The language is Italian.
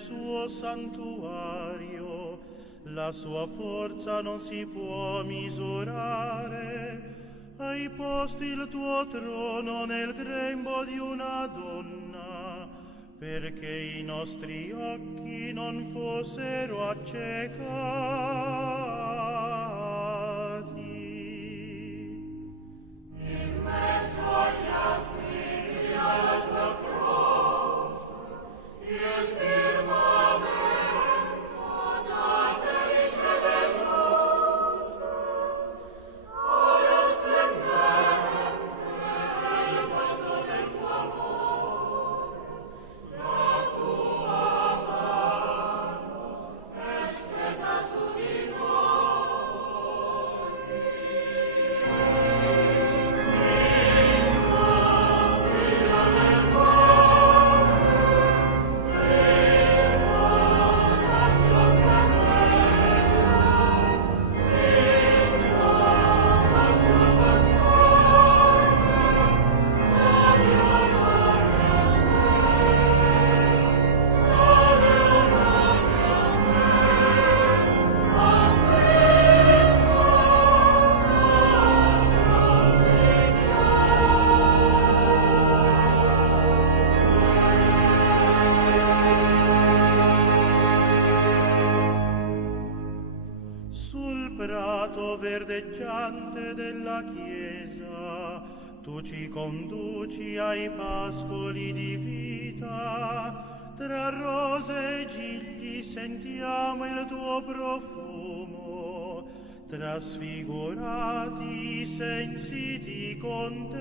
suo santuario, la sua forza non si può misurare. Hai posto il tuo trono nel grembo di una donna, perché i nostri occhi non fossero accecati. In mezzo agli astri brilla la tua croce, il firmamento da te riceve luce, ora splendente è il volto del tuo amore, la tua mano è stesa su di noi. Cristo, figlio del cuore, Cristo, nostro fratello, Cristo, nostro pastore, ode onore a te, ode onore a Cristo, nostro Sul prato verdeggiante della chiesa, tu ci conduci ai pascoli di vita. Tra rose e gigli sentiamo il tuo profumo, trasfigurati i sensi ti contemplano.